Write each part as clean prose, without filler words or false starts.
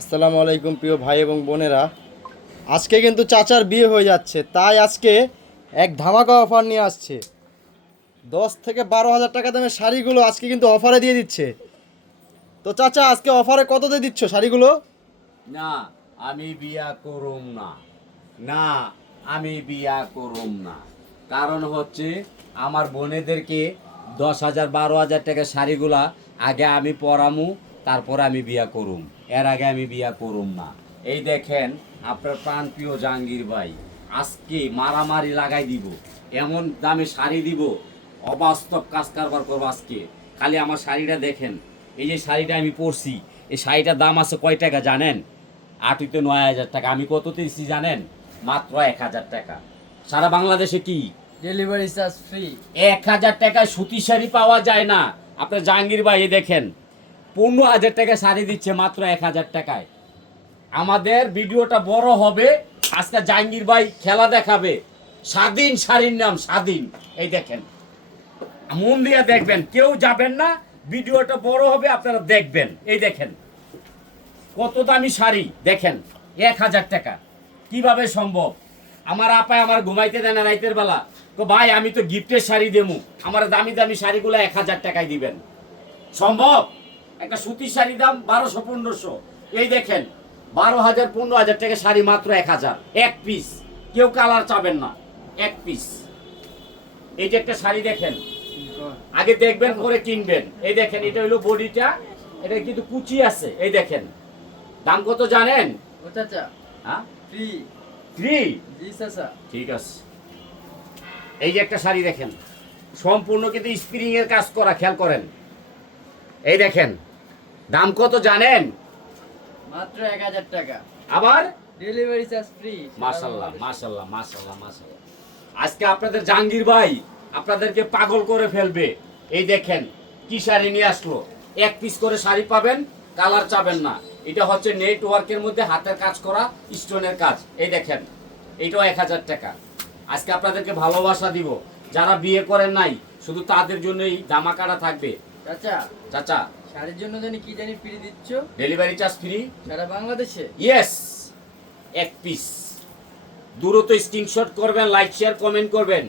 আসসালামু আলাইকুম প্রিয় ভাই এবং বোনেরা। আজকে কিন্তু চাচার বিয়ে হয়ে যাচ্ছে, তাই আজকে এক ধামাকা অফার নিয়ে আসছে। 10 থেকে 12 হাজার টাকা দামের শাড়িগুলো আজকে কিন্তু অফারে দিয়ে দিচ্ছে। তো চাচা, আজকে অফারে কততে দিচ্ছ শাড়িগুলো? না, আমি বিয়া করুম না। না, আমি বিয়া করুম না। কারণ হচ্ছে আমার বোনেদেরকে 10,000 12,000 টাকা শাড়িগুলা আগে আমি পরামু, তারপর আমি বিয়া করুম। এর আগে আমি বিয়া করুম না। এই দেখেন আপনার প্রাণপ্রিয় জাহাঙ্গীর ভাই আজকে মারামারি লাগাই দিব, এমন দামে শাড়ি দিব, অবাস্তব কাজ কারবার করবো আজকে। খালি আমার শাড়িটা দেখেন। এই যে শাড়িটা আমি পরছি, এই শাড়িটার দাম আছে কয় টাকা জানেন? 8-9 হাজার টাকা। আমি কততে দিচ্ছি জানেন? মাত্র 1,000 টাকা। সারা বাংলাদেশে কি ডেলিভারি চার্জ ফ্রি। 1,000 টাকায় সুতি শাড়ি পাওয়া যায় না। আপনার জাহাঙ্গীর ভাই এই দেখেন 15,000 টাকা শাড়ি দিচ্ছে মাত্র 1,000 টাকায়। আমাদের ভিডিওটা বড় হবে, আজকে জাহাঙ্গীর ভাই খেলা দেখাবে। স্বাধীন শাড়ির নাম স্বাধীন। এই দেখেন, মন দিয়ে দেখবেন, কেউ যাবেন না। ভিডিওটা বড় হবে, আপনারা দেখবেন। এই দেখেন কত দামি শাড়ি, দেখেন 1,000 টাকা। কিভাবে সম্ভব? আমার আপায় আমার ঘুমাইতে দেয় না রাইতের বেলা, তো ভাই আমি তো গিফটের শাড়ি দেবো, আমার দামি দামি শাড়িগুলো 1,000 টাকায় দিবেন। সম্ভব? একটা সুতির শাড়ি দাম 1200-1500। এই দেখেন 12,000 15,000 টাকা শাড়ি মাত্র 1,000 এক পিস। কেউ কালার চাবেন না, এক পিস। এই যে একটা শাড়ি দেখেন, আগে দেখবেন পরে কিনবেন। এই দেখেন এটা হলো বডিটা, এটা কিন্তু কুচি আছে। এই দেখেন দাম কত জানেন? ও চাচা, হ্যাঁ, ফ্রি। ফ্রি? জি চাচা। ঠিক আছে। এই যে একটা শাড়ি দেখেন, সম্পূর্ণ কিন্তু স্প্রিং এর কাজ করা, খেয়াল করেন। এই দেখেন দাম কত জানেন? মাত্র 1,000 টাকা। আবার ডেলিভারি চার্জ ফ্রি। মাশাআল্লাহ মাশাআল্লাহ মাশাআল্লাহ মাশাআল্লাহ। আজকে আপনাদের জাহাঙ্গীর ভাই আপনাদেরকে পাগল করে ফেলবে। এই দেখেন কি শাড়ি নিয়ে আসলো। এক পিস করে শাড়ি পাবেন, কালার চাবেন না। এটা হচ্ছে নেটওয়ার্কের মধ্যে হাতের কাজ করা, স্টোনের কাজ। এই দেখেন এইটাও 1,000 টাকা। আজকে আপনাদেরকে ভালোবাসা দিব। যারা বিয়ে করেন নাই শুধু তাদের জন্যই ধামাকাটা থাকবে। চাচা, চাচা, শাড়ির জন্য কি জানি ফ্রি দিচ্ছ? Delivery charge free. সারা বাংলাদেশে? ইয়েস, এক পিস। দ্রুত স্ক্রিনশট করবেন, লাইক শেয়ার কমেন্ট করবেন।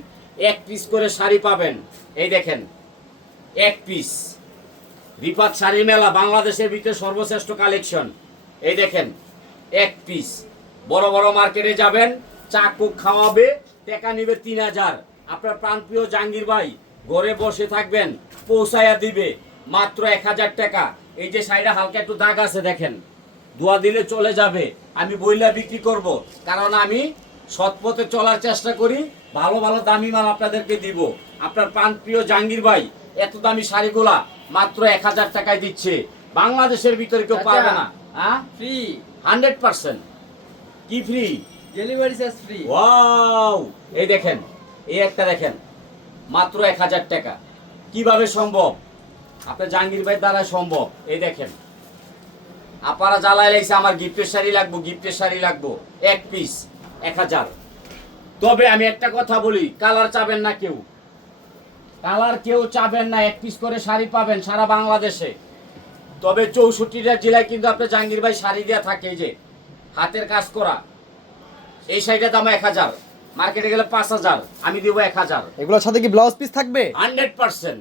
এক পিস করে শাড়ি পাবেন। এই দেখেন এক পিস। রিফাত শাড়ি মেলা বাংলাদেশের ভিতরে সর্বশ্রেষ্ঠ কালেকশন। এই দেখেন এক পিস। বড় বড় মার্কেটে যাবেন, চাকু খাওয়াবে, টাকা নিবে 3,000। আপনার প্রাণপ্রিয় জাহাঙ্গীর ভাই ঘরে বসে থাকবেন, পৌঁছায়া দিবে মাত্র 1,000 টাকা। এই যে শাড়িটা হালকা একটু দাগ আছে দেখেন, দোয়া দিলে চলে যাবে। আমি বইলা বিক্রি করব, কারণ আমি সৎ পথে চলার চেষ্টা করি। ভালো ভালো দামি মাল আপনাদেরকে দিব। আপনার প্রাণপ্রিয় জাহাঙ্গীর ভাই এত দামি শাড়িগুলা মাত্র 1,000 টাকায় দিচ্ছে। বাংলাদেশের ভিতরে কেউ চাচা, পারবে না। হ্যাঁ, ফ্রি। 100%। কি free? Delivery charge free. Wow, এই দেখেন এই একটা দেখেন মাত্র 1,000 টাকা। কিভাবে সম্ভব? আপনার জাহাঙ্গীর ভাই দ্বারা সম্ভব। এই দেখেন আপারা জ্বালায় লাইছে, আমার গিফটের শাড়ি লাগবো, গিফটের শাড়ি লাগবো। এক পিস 1,000। তবে আমি একটা কথা বলি, কালার চাবেন না কেউ, কালার কেউ চাবেন না। এক পিস করে শাড়ি পাবেন সারা বাংলাদেশে। তবে 64টা জেলায় কিন্তু আপনার জাহাঙ্গীর ভাই শাড়ি দেওয়া থাকে। এই যে হাতের কাজ করা, এই শাড়িটার দাম 1,000। মার্কেটে গেলে 5,000, আমি দিব 1,000। এগুলোর সাথে কি ব্লাউজ পিস থাকবে? 100%।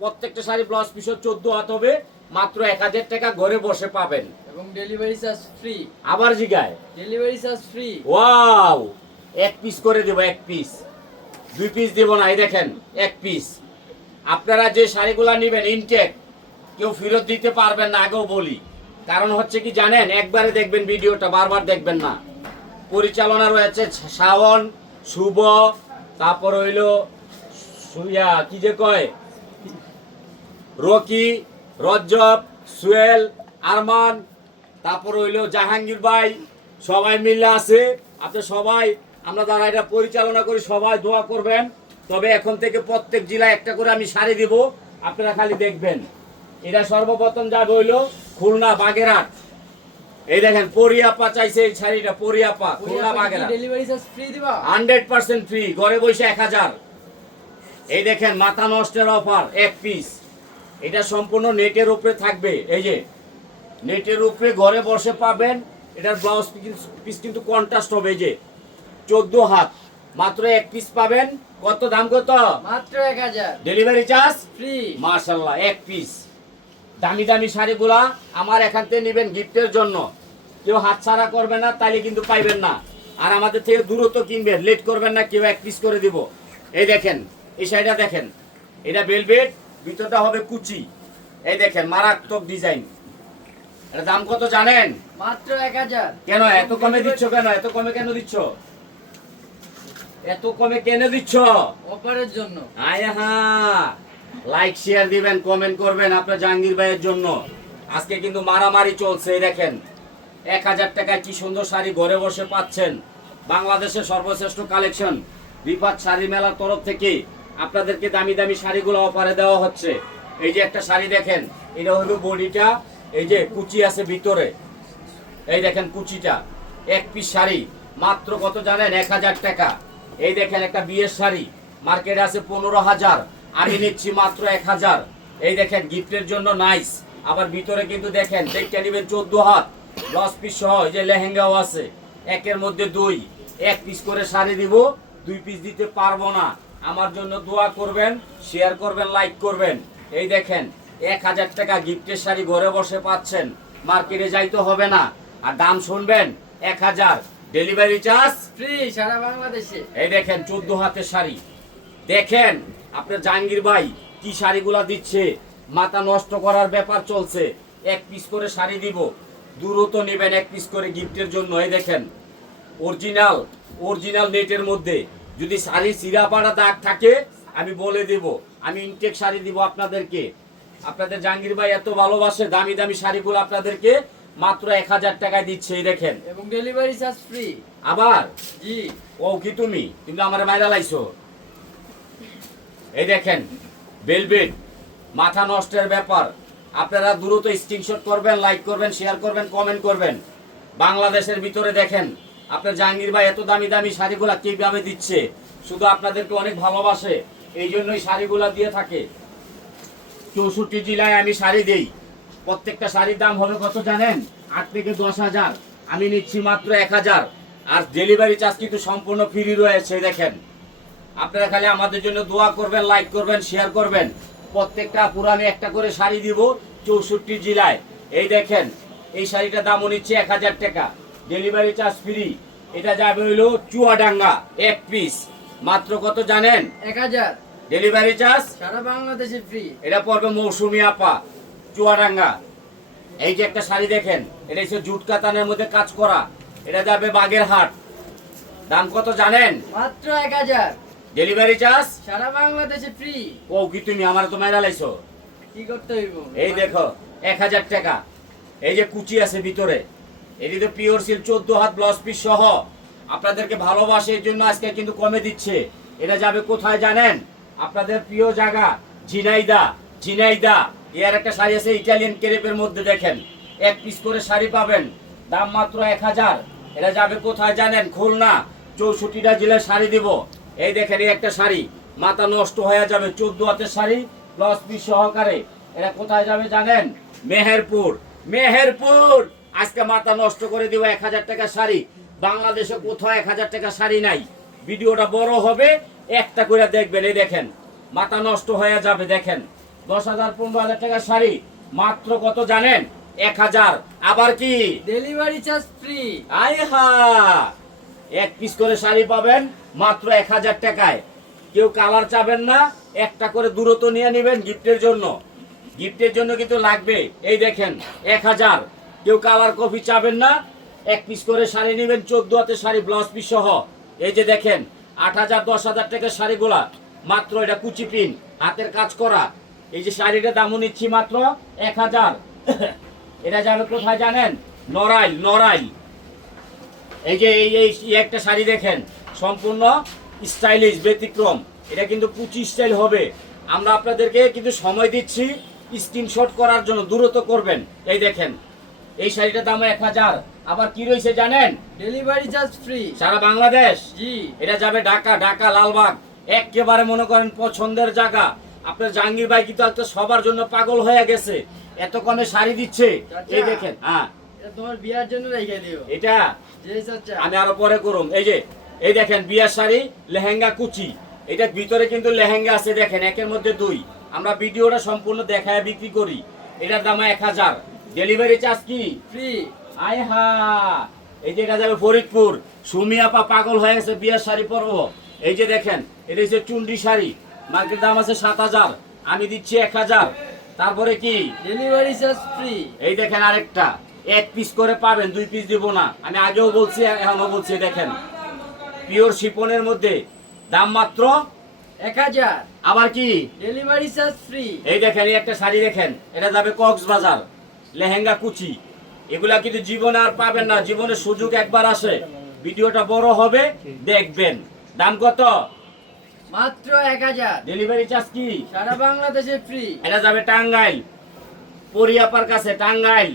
প্রত্যেকটা শাড়ি ব্লাউজ পিস 14 হাত হবে। মাত্র 1,000 টাকা, ঘরে বসে পাবেন। এবং ডেলিভারি চার্জ ফ্রি। আবার জিগায় ডেলিভারি চার্জ ফ্রি। ওয়াও, এক পিস করে দেব, এক পিস। 2 পিস দেব না। এই দেখেন এক পিস। আপনারা যে শাড়িগুলো নেবেন ইনটেক, কেউ ফেরত দিতে পারবেন না, আগেও বলি। কারণ হচ্ছে কি জানেন, একবারে দেখবেন ভিডিওটা, বারবার দেখবেন না। পরিচালনা রয়েছে শাওন, শুভ, তারপর হইল সুইয়া কি যে কয়, রকি, রজ্জব, সুয়েল, আরমান, তারপর হইল জাহাঙ্গীর ভাই, সবাই মিলে আছে। আপনি সবাই, আমরা যারা এটা পরিচালনা করি সবাই দোয়া করবেন। তবে এখন থেকে প্রত্যেক জেলায় একটা করে আমি শাড়ি দিব, আপনারা খালি দেখবেন। এটা সর্বপ্রথম যাবে হইল খুলনা বাগেরহাট। এই দেখেন পরিয়াপা চাইছে এই শাড়িটা, পরিয়াপা, Khulna Bagerhat. Delivery charge free দিবা? 100% ফ্রি, ঘরে বসে 1,000। এই দেখেন মাথা নষ্টের অফার, এক পিস। এটা সম্পূর্ণ নেটের উপরে থাকবে। এই যে নেটের উপরে ঘরে বসে পাবেন। এটার ব্লাউজ পিস কিন্তু কন্ট্রাস্ট হবে, এই যে 14 হাত, মাত্র এক পিস পাবেন। কত দাম কত? মাত্র 1000 ডেলিভারি চার্জ ফ্রি। মাশাআল্লাহ, এক পিস। দামি দামি শাড়িগুলা আমার এখান থেকে নেবেন গিফটের জন্য, কেউ হাতছাড়া করবে না, তাইলে কিন্তু পাইবেন না। আর আমাদের থেকে দূরত্ব কিনবেন, লেট করবেন না, কেউ এক পিস করে দিব। এই দেখেন, এই শাড়িটা দেখেন, এটা ভেলভেট, ভিতরটা হবে কুচি। এই দেখেন মারাত্মক ডিজাইন। এর দাম কত জানেন? মাত্র 1000। কেন এত কমে দিচ্ছ? কেন এত কমে কেন দিচ্ছ? এত কমে কেন দিচ্ছ? অফারের জন্য। আয় হা, লাইক শেয়ার দিবেন, কমেন্ট করবেন আপনার জাহাঙ্গীর ভাইয়ের জন্য। আজকে কিন্তু মারামারি চলছে। এই দেখেন 1000 টাকায় কি সুন্দর শাড়ি ঘরে বসে পাচ্ছেন। বাংলাদেশের সর্বশ্রেষ্ঠ কালেকশন রিফাত শাড়ি মেলার তরফ থেকে আপনাদেরকে দামি দামি শাড়িগুলো অফারে দেওয়া হচ্ছে। এই যে একটা শাড়ি দেখেন, এটা হলো বডিটা, এই যে কুচি আছে ভিতরে, এই দেখেন কুচিটা, এক পিস শাড়ি মাত্র কত জানেন? 1000 টাকা। এই দেখেন একটা বিয়ের শাড়ি, মার্কেটে আছে 15,000, আমি নিচ্ছি মাত্র 1000। এই দেখেন গিফটের জন্য নাইস। আবার ভিতরে কিন্তু দেখেন দেখতে নেবেন 14 হাত, 10 পিস সহ। এই যে লেহেঙ্গাও আছে, একের মধ্যে 2, এক পিস করে শাড়ি দিব, 2 পিস দিতে পারবো না। আমার জন্য দোয়া করবেন, শেয়ার করবেন, লাইক করবেন। এই দেখেন 1000 টাকা গিফটের শাড়ি ঘরে বসে পাচ্ছেন, মার্কেটে যাইতে হবে না। আর দাম শুনবেন, 1000, ডেলিভারি চার্জ ফ্রি সারা বাংলাদেশে। এই দেখেন 14 হাতের শাড়ি। দেখেন আপনার জাহাঙ্গীর ভাই কি শাড়িগুলা দিচ্ছে, মাথা নষ্ট করার ব্যাপার চলছে। এক পিস করে শাড়ি দিব, দূরত্ব নেবেন এক পিস করে গিফটের জন্য। এই দেখেন অরিজিনাল নেটের মধ্যে। যদি শাড়ি চিরা পাড়া দাগ থাকে আমি বলে দেব, আমি ইনটেক শাড়ি দিব আপনাদেরকে। আপনাদের জাহাঙ্গীর ভাই এত ভালোবাসে, দামি দামি শাড়িগুলো আপনাদেরকে মাত্র 1000 টাকায় দিচ্ছে। এই দেখেন, এবং ডেলিভারি চার্জ ফ্রি। আবার জি। ও কি তুমি আমার মাইরা লাইছো? এই দেখেন ভেলভেট, মাথা নষ্টের ব্যাপার। আপনারা দ্রুত স্ক্রিনশট করবেন, লাইক করবেন, শেয়ার করবেন, কমেন্ট করবেন। বাংলাদেশের ভিতরে দেখেন আপনার জাহাঙ্গীর ভাই এত দামি দামি শাড়িগুলা কিভাবে দিচ্ছে, শুধু আপনাদেরকে অনেক ভালোবাসে, এই জন্যই শাড়িগুলা দিয়ে থাকে। 64 জেলায় আমি শাড়ি দেই। প্রত্যেকটা শাড়ির দাম হবে কত জানেন? 8 থেকে 10,000, আমি নিচ্ছি মাত্র 1000। আর ডেলিভারি চার্জ কিন্তু সম্পূর্ণ ফ্রি রয়েছে। দেখেন আপনারা খালি আমাদের জন্য দোয়া করবেন, লাইক করবেন, শেয়ার করবেন। প্রত্যেকটা পুরো আমি একটা করে শাড়ি দিব 64 জেলায়। এই দেখেন এই শাড়িটার দামও নিচ্ছে 1000 টাকা, ডেলিভারি চার্জ ফ্রি। এটা যাবে হইলো চুয়াডাঙ্গা, এক পিস মাত্র কত জানেন? 1000। ডেলিভারি চার্জ সারা বাংলাদেশে ফ্রি। এটা পড়বে মৌসুমি আপা, চুয়াডাঙ্গা। এই যে একটা শাড়ি দেখেন, এটা হচ্ছে জুট কাতানের মধ্যে কাজ করা, এটা যাবে বাগেরহাট। দাম কত জানেন? মাত্র 1000। ডেলিভারি চার্জ সারা বাংলাদেশে ফ্রি। ও কি তুমি আমার তো মেরা লাইছো? কি করতে হইব? এই দেখো 1000 টাকা। এই যে কুচি আছে ভিতরে, এটি তো পিওর সিল্ক 14 হাত ব্লাউজ পিস সহ। আপনাদেরকে ভালোবাসে এই জন্য আজকে কিন্তু কমে দিচ্ছে। এটা যাবে কোথায় জানেন? আপনাদের প্রিয় জায়গা ঝিনাইদা। এর একটা শাড়ি আছে ইটালিয়ান ক্রেপের মধ্যে, দেখেন এক পিস করে শাড়ি পাবেন, দাম মাত্র 1000। এটা যাবে কোথায় জানেন? খুলনা, 64টা জেলায় শাড়ি দিব। এই দেখেন এই একটা শাড়ি, মাথা নষ্ট হয়ে যাবে, 14 হাতের শাড়ি ব্লাউজ পিস সহকারে। এটা কোথায় যাবে জানেন? মেহেরপুর। আজকে মাথা নষ্ট করে দিব 1000 টাকা শাড়ি। বাংলাদেশে কোথাও 1000 টাকা শাড়ি নাই। ভিডিওটা বড় হবে, একটা করে দেখবেন। এই দেখেন মাথা নষ্ট হয়ে যাবে। দেখেন 10,000 15,000 টাকা শাড়ি মাত্র কত জানেন? 1000। আবার কি? Delivery charge free. আয় হা, এক পিস করে শাড়ি পাবেন মাত্র 1000 টাকায়। কেউ কালার চাবেন না, একটা করে দূরত্ব নিয়ে নেবেন গিফটের জন্য। গিফটের জন্য কিন্তু লাগবে। এই দেখেন 1000। কেউ কালার কপি চাবেন না, এক পিস করে শাড়ি নেবেন, 14 হাতের শাড়ি ব্লাউজ পিস সহ। এই যে দেখেন 8000 10,000 টাকার শাড়িগুলা মাত্র, এটা কুচি পিন হাতের কাজ করা। এই যে শাড়িটার দামও নিচ্ছি মাত্র 1000। এটা যাবে কোথায় জানেন? নড়াইল। এই যে এই একটা শাড়ি দেখেন, সম্পূর্ণ স্টাইলিশ, ব্যতিক্রম। এটা কিন্তু কুচি স্টাইল হবে। আমরা আপনাদেরকে কিন্তু সময় দিচ্ছি স্ক্রিনশট করার জন্য, দূরত্ব করবেন। এই দেখেন এই শাড়িটার দাম 1000। আবার কি রয়েছে জানেন? Delivery charge free. সারা বাংলাদেশ। জি। এটা যাবে ঢাকা লালবাগ, একেবারে মনে করেন পছন্দের জায়গা। আপনার জাহাঙ্গীর ভাই কিন্তু একটা সবার জন্য পাগল হয়ে গেছে। এত কমে শাড়ি দিচ্ছে। চাচা। এই দেখেন, হ্যাঁ এটা তোমার বিয়ার জন্য রেখে দিও। এটা জি চাচা। আমি আরো পরে করুম। এই দেখেন বিয়ার শাড়ি, লেহেঙ্গা কুচি। এটার ভিতরে কিন্তু লেহেঙ্গা আছে, দেখেন একের মধ্যে দুই। আমরা ভিডিওটা সম্পূর্ণ দেখায় বিক্রি করি। এটার দাম 1000। ডেলিভারি চার্জ কি? ফ্রি। আয় হা, এই যে এটা যাবে ফরিদপুর। সুমি আপা পাগল হয়ে গেছে বিয়ার শাড়ি পরবো। এই যে দেখেন, এটা হচ্ছে চুন্ডি শাড়ি, মার্কেট দাম আছে 7000, আমি দিচ্ছি 1000। তারপরে কি? Delivery charge free. এই দেখেন আরেকটা, 1 পিস করে পাবেন, 2 পিস দিব না। আমি আগেও বলছি, এখনো বলছি। দেখেন পিওর শিপনের মধ্যে, দাম মাত্র 1000। আবার কি? Delivery charge free. এই দেখেন, এই একটা শাড়ি দেখেন, এটা যাবে কক্সবাজার, লেহেঙ্গা কুচি। এগুলা কিন্তু জীবনে আর পাবেন না, জীবনের সুযোগ একবার আসে। ভিডিওটা বড় হবে, দেখবেন। দাম কত? মাত্র 1000। ডেলিভারি চার্জ কি? সারা বাংলাদেশে ফ্রি। এটা যাবে টাঙ্গাইল, পরিয়াপার কাছে, টাঙ্গাইল।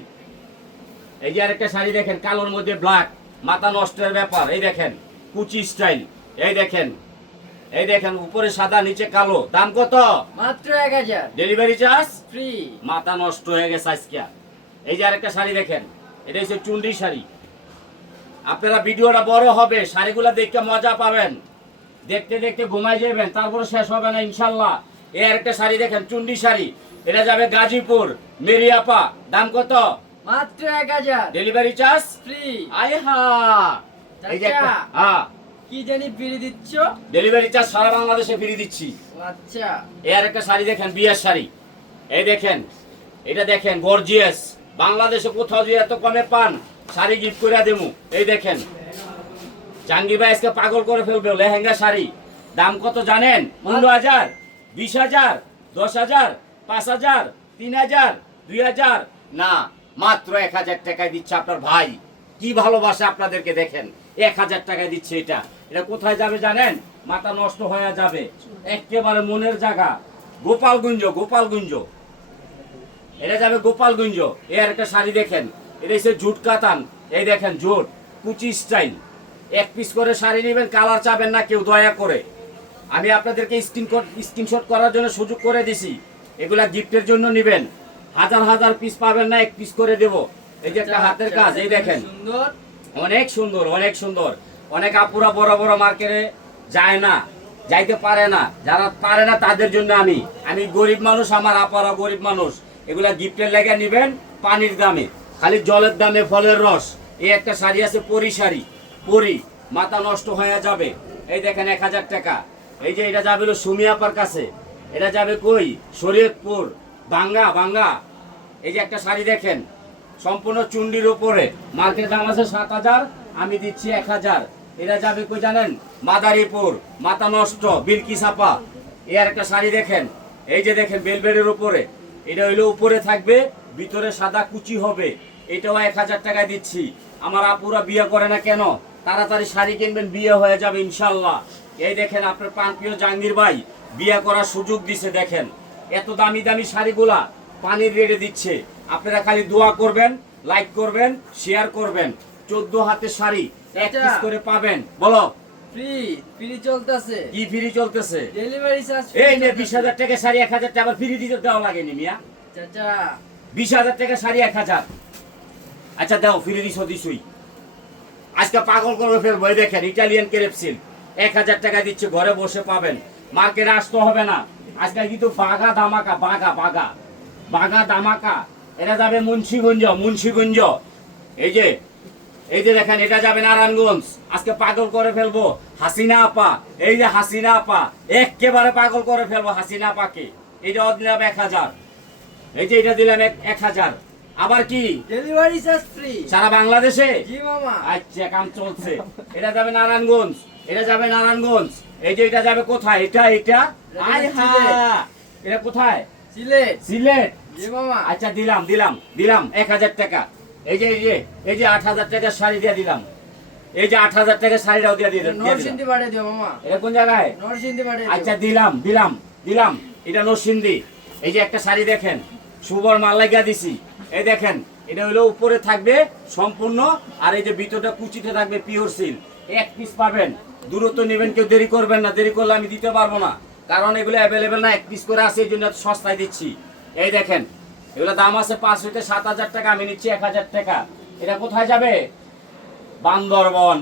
এই যে আরেকটা শাড়ি দেখেন, কালোর মধ্যে ব্ল্যাক, মাথা নষ্টের ব্যাপার। এই দেখেন কুচি স্টাইল। এই দেখেন, এই দেখেন উপরে সাদা নিচে কালো। দাম কত? মাত্র 1000। Delivery charge free. মাথা নষ্ট হয়ে গেছে আজকে। এই যে আরেকটা শাড়ি দেখেন, এটা হচ্ছে চুন্ডি শাড়ি। আপনারা ভিডিওটা বড় হবে, শাড়িগুলা দেখতে মজা পাবেন, দেখতে দেখতে ঘুমাই যাবেন, তারপরে শেষ হবে না ইনশাল্লাহ। এই আরেকটা শাড়ি দেখেন, চুন্ডি শাড়ি। এটা যাবে গাজীপুর, মেরিয়াপা। দাম কত? মাত্র 1000। Delivery charge free. আয় হা, এই যে একটা, চাচা। হ্যাঁ কি জানি ফ্রি দিচ্ছ? ডেলিভারি চার্জ সারা বাংলাদেশে ফ্রি দিচ্ছি। আচ্ছা। এই আরেকটা শাড়ি দেখেন, বিয়ের শাড়ি। এই দেখেন, এটা দেখেন গর্জিয়াস, বাংলাদেশে কোথাও যে এত কমে পান, শাড়ি গিফট করে দেবো। এই দেখেন, জাহাঙ্গীর ভাই আজকে পাগল করে ফেলবে। লেহেঙ্গা শাড়ি, দাম কত জানেন? 15000, 20000, 10000, 5000, 3000, 2000 না, মাত্র 1000 টাকায় দিচ্ছে আপনার ভাই। কি ভালোবাসা আপনাদেরকে, দেখেন 1000 টাকায় দিচ্ছে। এটা এটা কোথায় যাবে জানেন? মাথা নষ্ট হয়ে যাবে, একেবারে মনের জায়গা, গোপালগঞ্জ, গোপালগঞ্জ। এটা যাবে গোপালগঞ্জ। এই আর একটা শাড়ি দেখেন, এটা হচ্ছে জুট কাতান। এই দেখেন জুট কুচি স্টাইল। 1 পিস করে শাড়ি নেবেন, কালার চাবেন না কেউ, দয়া করে। আমি আপনাদেরকে স্ক্রিনশট করার জন্য সুযোগ করে দিছি। এগুলা গিফটের জন্য নেবেন, হাজার হাজার পিস পাবেন না, 1 পিস করে দেব। এই যে একটা হাতের কাজ, এই দেখেন সুন্দর। অনেক সুন্দর, অনেক সুন্দর। অনেক আপুরা বড় বড় মার্কেটে যায় না, যাইতে পারে না। যারা পারে না তাদের জন্য আমি গরিব মানুষ, আমার আপারা গরিব মানুষ। এগুলা গিফটের লেগে নেবেন, পানির দামে, খালি জলের দামে ফলের রস। এই একটা শাড়ি আছে পরি শাড়ি, পরি, মাথা নষ্ট হয়ে যাবে। এই দেখেন 1000 টাকা। এই যে এটা যাবে হলো সুমি আপার কাছে, এটা যাবে কই? শরীয়তপুর, বাঙ্গা, বাঙ্গা। এই যে একটা শাড়ি দেখেন, সম্পূর্ণ চুন্ডির উপরে, মার্কেট দাম আছে 7000, আমি দিচ্ছি 1000। এটা যাবে কই জানেন? মাদারীপুর, মাথা নষ্ট, বিলকি ছাপা। এই আর একটা শাড়ি দেখেন, এই যে দেখেন বেলবেডের উপরে, এটা হইলো উপরে থাকবে, ভিতরে সাদা কুচি হবে। এটাও 1000 টাকায় দিচ্ছি। আমার আপুরা বিয়ে করে না কেন? তাড়াতাড়ি শাড়ি কিনবেন, বিয়ে হয়ে যাবে ইনশাল্লাহ। এই দেখেন আপনার প্রাণপ্রিয় জাহাঙ্গীর ভাই বিয়ে করার সুযোগ দিছে। দেখেন এত দামি দামি শাড়িগুলা পানির রেটে দিচ্ছে। আপনারা খালি দোয়া করবেন, লাইক করবেন, শেয়ার করবেন। 14 হাতের শাড়ি 1 পিস করে পাবেন। বলো ফ্রি। ফ্রি চলতেছে। কি ফ্রি চলতেছে? Delivery charge. এই নে 20000 টাকা শাড়ি 1000 টাকা আবার ফ্রি দিতে দেওয়া লাগেনি মিয়া। চাচা। 20000 টাকা শাড়ি 1000। আচ্ছা দাও, ফ্রি দিছই। আজকে পাগল করে ফেলবো। এই দেখেন ইটালিয়ান ক্রেপসিল, 1000 টাকা দিচ্ছে, ঘরে বসে পাবেন, মার্কেটে আসতে হবে না। আজকে কিন্তু বাগা ধামাকা, বাগা বাগা বাগা ধামাকা। এটা যাবে মুন্সিগঞ্জ, মুন্সিগঞ্জ। এই যে দেখেন, এটা যাবে নারায়ণগঞ্জ। আজকে পাগল করে ফেলবো হাসিনা আপা। এই যে হাসিনা আপা, একেবারে পাগল করে ফেলবো হাসিনা আপাকে। এটা দিলাম 1000। এই যে এটা দিলাম 1000। আবার কি? Delivery charge free. সারা বাংলাদেশে? জি মামা। আচ্ছা, কাম চলছে। এটা যাবে নারায়ণগঞ্জ, এটা যাবে নারায়ণগঞ্জ। এই যে এটা যাবে কোথায়? এটা আয় হা, এটা কোথায়? সিলেট। সিলেট। জি মামা। আচ্ছা দিলাম 1000 টাকা। এই যে 8000 টাকার শাড়ি দিয়ে দিলাম। এই যে 8000 টাকার শাড়িটাও দিয়ে দিলাম। নরসিংদী পাঠিয়ে দিও মামা। এটা কোন জায়গায়? নরসিংদী পাঠিয়ে দিও। আচ্ছা দিলাম। এটা নরসিংদী। এই যে একটা শাড়ি দেখেন, সুবর মাল লাগিয়ে দিছি। এই দেখেন, এটা হলো উপরে থাকবে সম্পূর্ণ, আর এই যে ভিতরটা কুচিতে থাকবে পিওর সিল্ক। 1 পিস পাবেন, দূরত্ব নেবেন, কেউ দেরি করবেন না। দেরি করলে আমি দিতে পারবো না, কারণ এগুলো অ্যাভেলেবেল না, 1 পিস করে আছে, এই জন্য সস্তায় দিচ্ছি। এই দেখেন এগুলো দাম আছে 5 হইতে 7,000 টাকা, আমি নিচ্ছি 1,000 টাকা। এটা কোথায় যাবে? বান্দরবন।